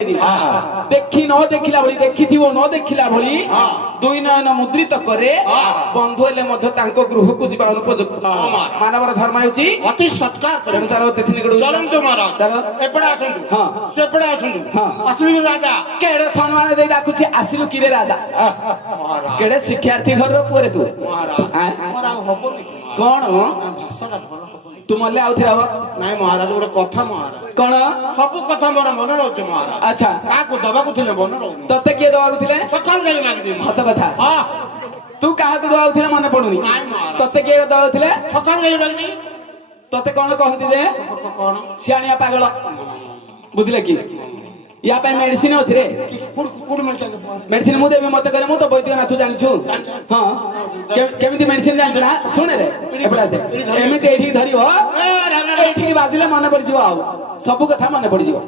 देखी न देखिला भली देखी न देखिला भली दुई नयन मुद्रित करे बंधु हेले गृह को जीवा अनुपयुक्त मानवर धर्म होची अति सत्कार तेणु चलो तिथि निकट चलंतु महाराज चलो एपड़े आसंतु हां सेपड़े आसंतु हां असली राजा केड़े सम्मान दे डाकुछि आसिलु किरे राजा महाराज केड़े शिक्षार्थी घर रो पुरे तू महाराज मोरा हबोनी कोन भाषाटा भल हबोनी तू मल्ले आउथिरा हो नाइ महाराज गोटे कथा महाराज कोन सब कथा मोर मन रहउछ महाराज अच्छा काको दबाको थिले मन रहउ तते के दवाउ थिले सकाल जाई माग दे सत कथा हां तू काहा को दवाउ थिले मन पडुनी नाइ महाराज तते के दवाउ थिले सकाल जाई माग दे तते कोन कहंती जे कोन सियाणिया पागल बुझले की या पे मेडिसिन अछि रे कुड़ में मेडिसिन मु देबे मते करे मु तो वैद्य नाथ जानि छु हां केमिति मेडिसिन जानि छु ना सुने रे एपड़ा से एमिति एठी धरि हो एठी बाजिले मन पड़ जिवो आ सब कथा मन पड़ जिवो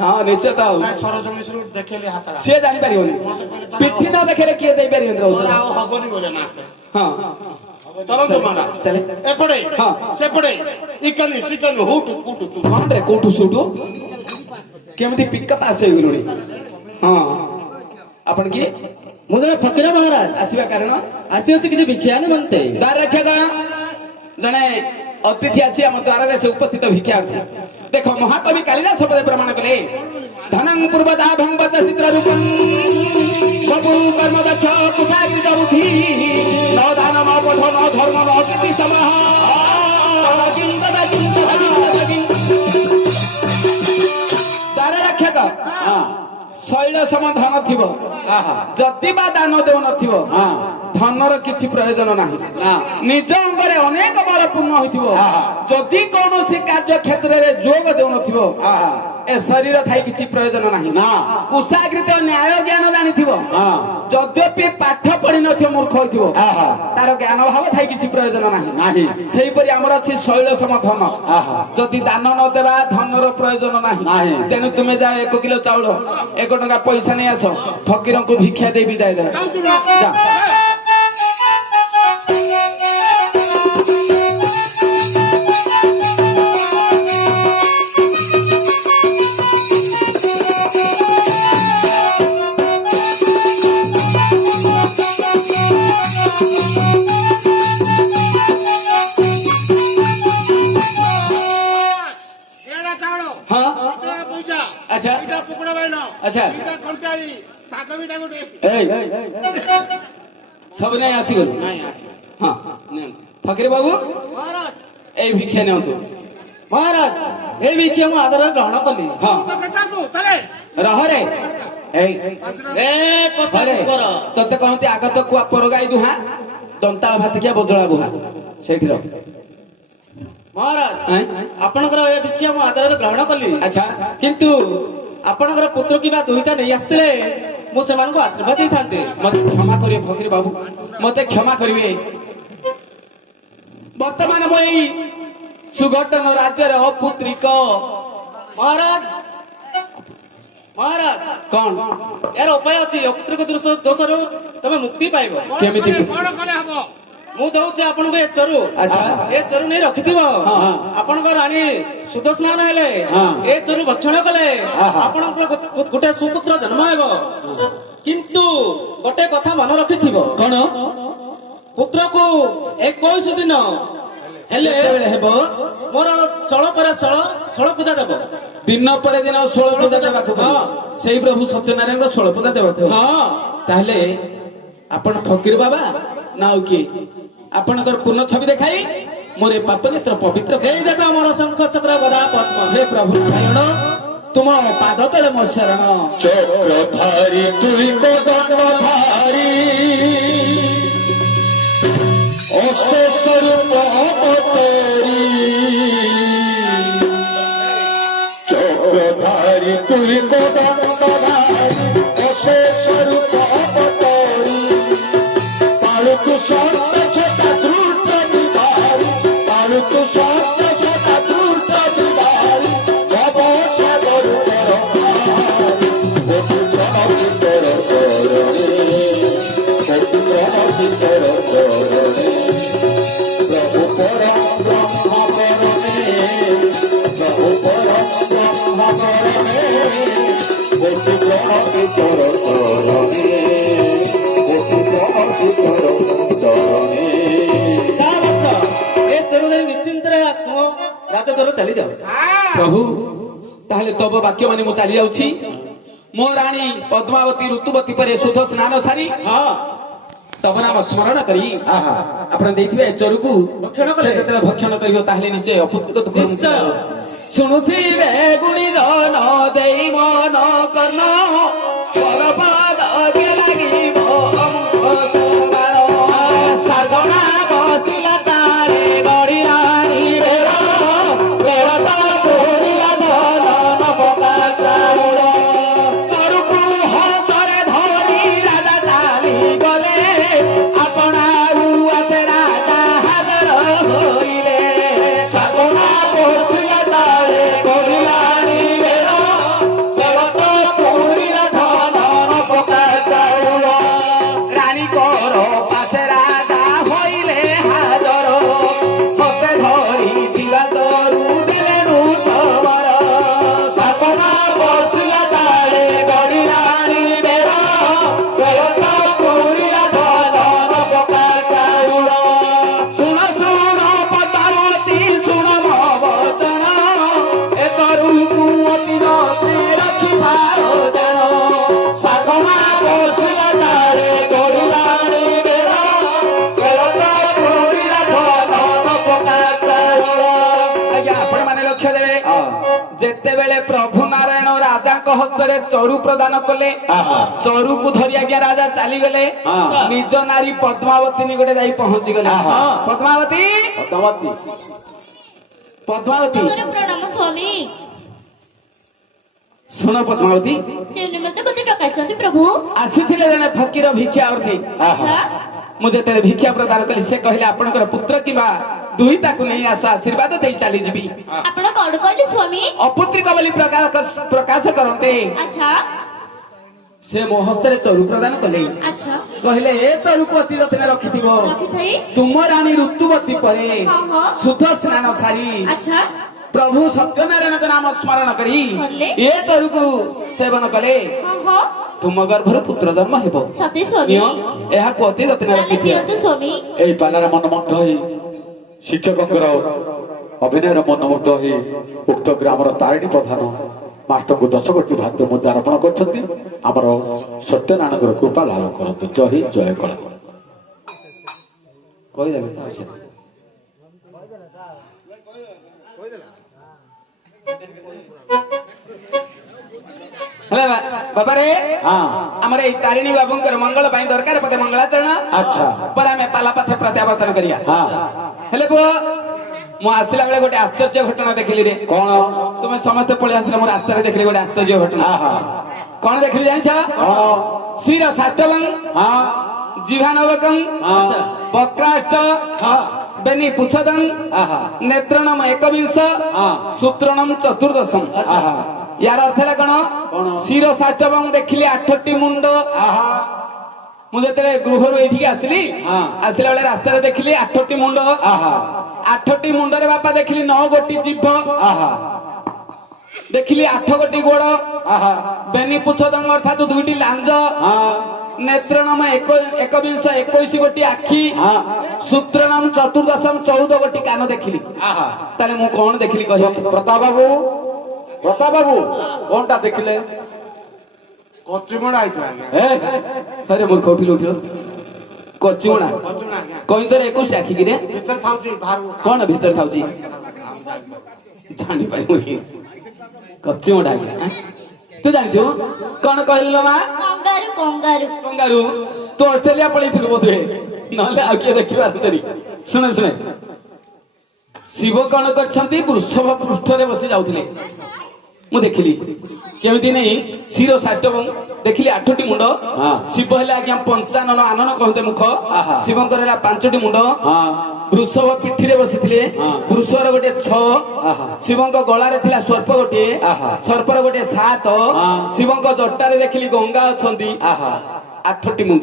हां निश्चित आ सरोज मिश्र देखेले हातरा से जानि परियोनी पिठी न देखेले के दे परियोनी औषध हबोनी बोले ना हां चलो तो मारा चले एपड़े हां सेपड़े इकनी सिकनी हुट कुट तू कोन रे कोटु सुटु केमिति पिकअप आसे गुरुनी हां आपण की मुझे फकीर महाराज आसीबा कारण आसी होची किसी भिक्षा न मनते द्वार रक्षक जने अतिथि आसी हम द्वार रे से उपस्थित भिक्षार्थी देखो महाकवि कालिदास पदे प्रमाण कले धनं पूर्वदा भंगवच चित्र रूपं सबु कर्म दक्ष कुशाग्र जरुथि न दान न पठ न धर्म न अतिथि समह द्वार रक्षक शैल सम धन थिब जदि बा दान देउ नथिब धनर किछि प्रयोजन नाही निज अंगरे अनेक बल पूर्ण होइथिबो जदि कोनोसी कार्य क्षेत्र रे जोग देउ नथिबो ए शरीर थाई किछि प्रयोजन नाही कुशाग्रित न्याय ज्ञान जानिथिबो जद्यपि पाठ पढि नथिबो मूर्ख होइथिबो तार ज्ञान भाव थाई किछि प्रयोजन नाही सेहि परि हमर अछि शैल सम धन जदि दान न देबा धनर प्रयोजन नाही तेनु तुमे जा 1 किलो चाउल 1 टका पैसा नै आसो फकीर को भिक्षा दे विदाय दे जा अच्छा इटा पकड़ा बैलो अच्छा इटा कंटाळी साकमिटा गोटे ए सब नहीं आसी गलो नहीं आसी हां फकीर बाबू महाराज ए भिक्षा नेउतु महाराज ए भिक्षा मु आदर ग्रहण कली हां तो कटा को तले रह रे ए ए पछरे कर तते कहंती आगत को पर गाई दुहा दंता भात किया बजळा बुहा सेठी रह महाराज आपनकर ए भिक्षा मु आदर ग्रहण कली अच्छा किंतु आपनकर पुत्र किबा दुईटा नै आस्तिले मु सेमान को आशीर्वाद दै थांते मते क्षमा करिए फकीर बाबू मते क्षमा करिवे वर्तमान मई सुघटन राज्य रे अपुत्रिक महाराज महाराज कौन यार उपाय अछि अपुत्रिक दोषरु तमे मुक्ति पाइबो केमिति कोन कले हबो मु दउचे आपन को ए चरु अच्छा ए चरु नै रखिथिबो हां आपन को रानी सुदस्नान हेले ए चरु भक्षण कले आपन को गोटे सुपुत्र जन्म हेबो किंतु गोटे कथा मन रखिथिबो कोन पुत्र को 21 दिन हेले हेबो मोर सळ पर सळ पूजा देबो दिन पर दिन 16 पूजा देबाक हां सेही प्रभु सत्यनारायण 16 पूजा देबाक हां ताहले आपण फकीर बाबा नाउ की आपनकर पूर्ण छवि देखाई मोरे पाप नेत्र पवित्र ए देखो मोर शंख चक्र गदा पद्म हे प्रभु नारायण तुम पाद तले मो शरण चक्रधारी तुई को दंडधारी अशेष रूप अवतारी चक्रधारी तुई को दंडधारी अशेष रूप अवतारी पालु तू शांत छोटा झूठ निभारी पालु तू शांत छोटा झूठ निभारी बाबा सागर करमारी कोटि जन भीतर करणी कोटि जन भीतर करणी प्रभु परम ब्रह्म परमे प्रभु परम ब्रह्म परमे ଅମୁଭବ ବାକ୍ୟ ମାନେ ମୁଁ ଚାଲି ଯାଉଛି। ମୋ ରାଣୀ ପଦ୍ମାବତୀ ଋତୁବତୀ ପରେ ଶୁଦ୍ଧ ସ୍ନାନ ସାରି ତମ ନାମ ସ୍ମରଣ କରି ଆପଣ ଦେଇଥିବେ ଚରୁକୁ ଭକ୍ଷଣ କଲେ। ସେ ଯେତେବେଳେ ଭକ୍ଷଣ କରିବ ତାହେଲେ ନିଶ୍ଚୟ ଅପୁତ୍ରିକ ଦୁଃଖ ନିଶ୍ଚୟ। ଶୁଣୁଥିବେ ଗୁଣିଜନ ଦେଇ ମନ କର୍ଣ୍ଣ ପରପାଦ ଲାଗିବ ଶାଗଣା ବସିଲା ତାରେ ଗଡ଼ି ରାଣୀ ରେଳ ରେଳ ଧରିଲା ଧନ ପକା ଚାଉଳ ତରୁକୁ ହସରେ ଧରି ରାଜା ଚାଲି ଗଲେ ଆପଣାରୁ ଆସେ ରାଜା ହାଜର ହୋଇଲେ ଶାଗଣା ବସିଲା ତାରେ ଗଡ଼ି ରାଣୀ ରେଳ ରେଳ ଧରିଲା ଧନ ପକା ଚାଉଳ ରାଣୀ କର ପାଶେ ରାଜା ହୋଇଲେ ହାଜର ହସେ ଧରିଥିବା ତରୁ ଦେଲେ ଋତବର ଶାଗଣା ବସିଲା ତାରେ ଗଡ଼ି ରାଣୀ ରେଳ ରେଳ ଧରିଲା ଧନ ପକା ଚାଉଳ ଶୁଣ ଶୁଣ ପଦ୍ମାବତୀ ଶୁଣ ମୋ ବଚନ ଏ ତରୁକୁ ଅତି ରଖି ରଖିପାର ଜାଣ ଶାଗଣା ବସିଲା ତାରେ ଗଡ଼ି ରାଣୀ ରେଳ ରେଳ ଧରିଲା ଧନ ପକା ଚାଉଳ। ଆଜ୍ଞା ଆପଣ ମାନେ ଲକ୍ଷ୍ୟ ଦେବେ ଯେତେବେଳେ ପ୍ରଭୁ ନାରାୟଣ ରାଜାଙ୍କ ହସ୍ତରେ ଚରୁ ପ୍ରଦାନ କଲେ ଚରୁକୁ ଧରି ଆଜ୍ଞା ରାଜା ଚାଲିଗଲେ ନିଜ ନାରୀ ପଦ୍ମାବତୀ ନିକଟେ ଯାଇ ପହଞ୍ଚିଗଲେ। ପଦ୍ମାବତୀ ପଦ୍ମାବତୀ ମୋର ପ୍ରଣାମ ସ୍ୱାମୀ। ଶୁଣ ପଦ୍ମାବତୀ କେଉଁ ନିମନ୍ତେ ମୋତେ ଡକାଇଛନ୍ତି ପ୍ରଭୁ? ଆସିଥିଲେ ଜଣେ ଫକୀର ଭିକ୍ଷା ଅର୍ଥୀ ଆଚ୍ଛା, ମୁଁ ଯେତେବେଳେ ଭିକ୍ଷା ପ୍ରଦାନ କଲି ସେ କହିଲେ ଆପଣଙ୍କର ପୁତ୍ର କିମ୍ବା ଦୁହିତାକୁ ନେଇ ଆସ ଆଶୀର୍ବାଦ ଦେଇ ଚାଲିଯିବି। ଆପଣ କଣ କହିଲେ ସ୍ୱାମୀ? ଅପୁତ୍ରିକ ବୋଲି ପ୍ରକାଶ କରନ୍ତେ ଆଚ୍ଛା ସେ ମୋ ହସ୍ତରେ ଚରୁ ପ୍ରଦାନ କଲେ ଆଚ୍ଛା କହିଲେ ଏ ଚରୁକୁ ଅତି ଯତ୍ନରେ ରଖିଥିବ ରଖିଥାଇ ତୁମ ରାଣୀ ଋତୁବତୀ ପରେ ହଁ। ଶୁଦ୍ଧ ସ୍ନାନ ସାରି ଆଚ୍ଛା ପ୍ରଭୁ ସତ୍ୟନାରାୟଣଙ୍କ ନାମ ସ୍ମରଣ କରି କଲେ। ଏ ଚରୁକୁ ସେବନ କଲେ ହଁ ତୁମ ଗର୍ଭରୁ ପୁତ୍ର ଜନ୍ମ ହେବ। ସତେ ସ୍ୱାମୀ। ଏହାକୁ ଅତି ଯତ୍ନରେ ତାହେଲେ ରଖିଥିବ। ଦିଅନ୍ତୁ ସ୍ୱାମୀ। এই ପାଲାରେ ମନମୁଗ୍ଧ ହୋଇ ଶିକ୍ଷକଙ୍କର ଅଭିନୟର ମନମୁଗ୍ଧ ହୋଇ ଉକ୍ତ ଗ୍ରାମର ତାରିଣୀ ପ୍ରଧାନ ମାଷ୍ଟରଙ୍କୁ 10 କୋଟି ଭାଗ୍ୟ ମଧ୍ୟ ଅର୍ପଣ କରିଛନ୍ତି। ଆମର ସତ୍ୟନାରାୟଣଙ୍କର କୃପା ଲାଭ କରନ୍ତୁ। ଜୟ ହି ଜୟ କଳା କହିଦେବେ ହେଲେ ବାବାରେ ଆମର ଏଇ ତାରିଣୀ ବାବୁଙ୍କର ମଙ୍ଗଳ ପାଇଁ ଦରକାର ପଟେ ମଙ୍ଗଳାଚରଣ ଆଚ୍ଛା। ପରେ ଆମେ ପାଲାପାଥେ ପ୍ରତ୍ୟାବର୍ତ୍ତନ କରିବା। ହେଲେ ପୁଅ ମୁଁ ଆସିଲା ବେଳେ ଗୋଟେ ଆଶ୍ଚର୍ଯ୍ୟ ଘଟଣା ଦେଖିଲି ରେ। କଣ ତୁମେ ସମସ୍ତେ ପଳେଇ ଆସିଲେ ମୋ ରାସ୍ତାରେ ଦେଖିଲି ଗୋଟେ ଆଶ୍ଚର୍ଯ୍ୟ ଘଟଣା। କଣ ଦେଖିଲି ଜାଣିଛ? ଶ୍ରୀର ସାଷ୍ଟବଂ ଜିଭାନବକଂ ବକ୍ରାଷ୍ଟ ବେନି ପୁଛଦଂ ନେତ୍ରଣମ ଏକବିଂଶ ସୂତ୍ରଣମ ଚତୁର୍ଦଶମ। ୟାର ଅର୍ଥ ହେଲା କଣ? ଶିର ସାଷ୍ଟବଂ ଦେଖିଲି 8ଟି ମୁଣ୍ଡ। ମୁଁ ଯେତେବେଳେ ଗୃହରୁ ଏଇଠିକି ଆସିଲି ଆସିଲା ବେଳେ ରାସ୍ତାରେ ଦେଖିଲି 8ଟି ମୁଣ୍ଡ। 8ଟି ମୁଣ୍ଡରେ ବାପା ଦେଖିଲି 9 ଗୋଟି ଜିଭ ଦେଖିଲି 8 ଗୋଟି ଗୋଡ ବେନି ପୁଛଦଙ୍ଗ ଅର୍ଥାତ 2ଟି ଲାଞ୍ଜ ନେତ୍ରଣମ ଏକବିଂଶ 21 ଗୋଟି ଆଖି ସୂତ୍ରଣମ ଚତୁର୍ଦଶମ 14 ଗୋଟି କାନ ଦେଖିଲି। ତାହେଲେ ମୁଁ କଣ ଦେଖିଲି କହିବ? ପ୍ରତାପ ବାବୁ କଣଟା ଦେଖିଲେ? କଚୁମଡ଼ା ହେଇଥିଲା ଆଜ୍ଞା। ଆରେ ମୂର୍ଖ ଉଠିଲ କଚୁଣା କଚୁମଡ଼ା ଆଜ୍ଞା। କଇଁଚର 21 ଆଖି କିରେ ଭିତରେ ଥାଉଛି ବାହାରକୁ କଣ ଭିତରେ ଥାଉଛି ଜାଣିପାରିବୁନି। କଚୁମଡ଼ା ତୁ ଜାଣିଛୁ କଣ କହିଲୁ ମା? Kangaroo kangaroo. କଙ୍ଗାରୁ ତୁ ଅଷ୍ଟ୍ରେଲିଆ ପଳେଇଥିଲୁ ବୋଧେ ନହେଲେ ଆଉ କିଏ ଦେଖିପାରନ୍ତିନି। ଶୁଣେ ଶୁଣେ ଶିବ କଣ କରିଛନ୍ତି? ବୃଷଭ ପୃଷ୍ଠରେ ବସି ଯାଉଥିଲେ। ମୁଁ ଦେଖିଲି କେମିତି ନେଇ ଶିର ସାଷ୍ଟବଂ ଦେଖିଲି 8ଟି ମୁଣ୍ଡ। ଶିବ ହେଲେ ଆଜ୍ଞା 55 ଆନନ କହନ୍ତେ ମୁଖ। ଶିବଙ୍କର ହେଲା 5ଟି ମୁଣ୍ଡ। ବୃଷଭ ପିଠିରେ ବସିଥିଲେ। ବୃଷଭର ଗୋଟେ 6 ଶିବଙ୍କ ଗଳାରେ ଥିଲା ସର୍ପ ଗୋଟିଏ ସର୍ପର ଗୋଟେ 7 ଶିବଙ୍କ ଜଟାରେ ଦେଖିଲି ଗଙ୍ଗା ଅଛନ୍ତି। 8ଟି ମୁଣ୍ଡ।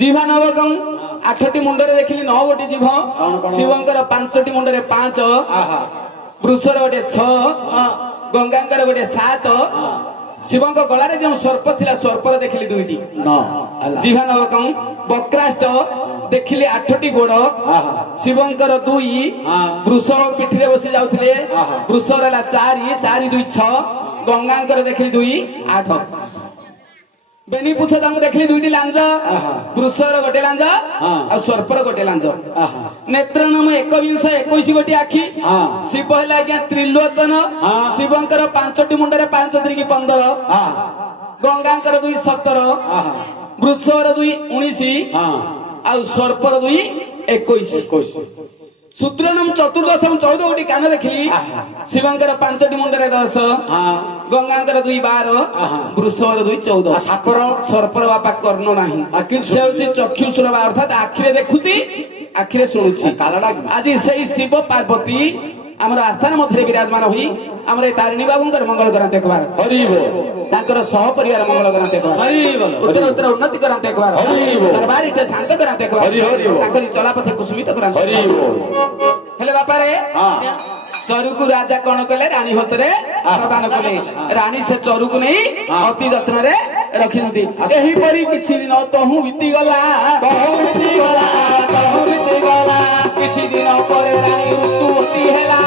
ଜିଭା ନବକଂ 8ଟି ମୁଣ୍ଡରେ ଦେଖିଲି 9 ଗୋଟି ଜିଭ। ଶିବଙ୍କର 5ଟି ମୁଣ୍ଡରେ 5 ବୃଷର ଗୋଟେ 6 ଗଙ୍ଗାଙ୍କର ଗୋଟେ 7 ଶିବଙ୍କ ଗଳାରେ ଯେଉଁ ସର୍ପ ଥିଲା ସର୍ପର ଦେଖିଲି 2ଟି। ଜିଭା ନବକଂ ବକ୍ରାଷ୍ଟ ଦେଖିଲି 8ଟି ଗୋଡ ଆହା ଶିବଙ୍କର 2 ହଁ। ବୃଷ ପିଠିରେ ବସି ଯାଉଥିଲେ ଆହା। ବୃଷର ହେଲା 4 4 2 6 ଗଙ୍ଗାଙ୍କର ଦେଖିଲି 2 8 ବେନି ପୁଛ ତାଙ୍କୁ ଦେଖିଲି 2ଟି ଲାଞ୍ଜ ଆହା। ବୃଷର ଗୋଟେ ଲାଞ୍ଜ ହଁ। ଆଉ ସର୍ପର ଗୋଟେ ଲାଞ୍ଜ ଆହା ନେତ୍ର ନାମ 21 ଗୋଟି ଆଖି ହଁ। ଶିବ ହେଲା ଆଜ୍ଞା ତ୍ରିଲୋଚନ ହଁ। ଶିବଙ୍କର 5ଟି ମୁଣ୍ଡରେ 5 3 15 ହଁ ଗଙ୍ଗାଙ୍କର 2 17 ଆହା ବୃଷର 2 19 ହଁ ଆଉ ସର୍ପର 2 21 21 ସୂତ୍ରନମ ଚତୁର୍ଦଶମ 14 ଗୋଟି କାନ ଦେଖିଲି ଆହା। ଶିବଙ୍କର 5ଟି ମୁଣ୍ଡରେ 10 ହଁ ଗଙ୍ଗାଙ୍କର 2 12 ଆହା। ବୃଷର 2 14 ଆଉ ସାପର ସର୍ପର ବାପା କର୍ଣ୍ଣ ନାହିଁ ଆଖିରେ ସେ ହଉଛି ଚକ୍ଷୁସୁର ବା ଅର୍ଥାତ ଆଖିରେ ଦେଖୁଛି ଆଖିରେ ଶୁଣୁଛି କାଳଟା ଆଜି ସେଇ ଶିବ ପାର୍ବତୀ ଆମର ଆସ୍ଥାନ ମଧ୍ୟରେ ବିରାଜମାନ ହୋଇ ଆମର ଏ ତାରିଣୀ ବାବୁଙ୍କର ମଙ୍ଗଳ କରାନ୍ତେ ଏକବାର ହରିବ ତାଙ୍କର ସହପରିବାର ମଙ୍ଗଳ କରାନ୍ତେ ଏକବାର ହରିବ ଉତ୍ତର ଉତ୍ତର ଉନ୍ନତି କରାନ୍ତେ ଏକବାର ହରିବ। ଦରବାର ଇଠେ ଶାନ୍ତ କରାନ୍ତେ ଏକବାର ହରି ହରିବ। ତାଙ୍କର ଚଲାପଥ କୁସୁମିତ କରାନ୍ତେ ହରିବ ହେଲେ ବାପାରେ ହଁ ଚରୁକୁ ରାଜା କଣ କଲେ ରାଣୀ ହାତରେ ପ୍ରଦାନ କଲେ ରାଣୀ ସେ ଚରୁକୁ ନେଇ ଅତି ଯତ୍ନରେ ରଖିଛନ୍ତି ଏହିପରି କିଛି ଦିନ ତହୁ ବିତିଗଲା କିଛି ଦିନ ପରେ ରାଣୀ ଋତୁବତୀ ହେଲା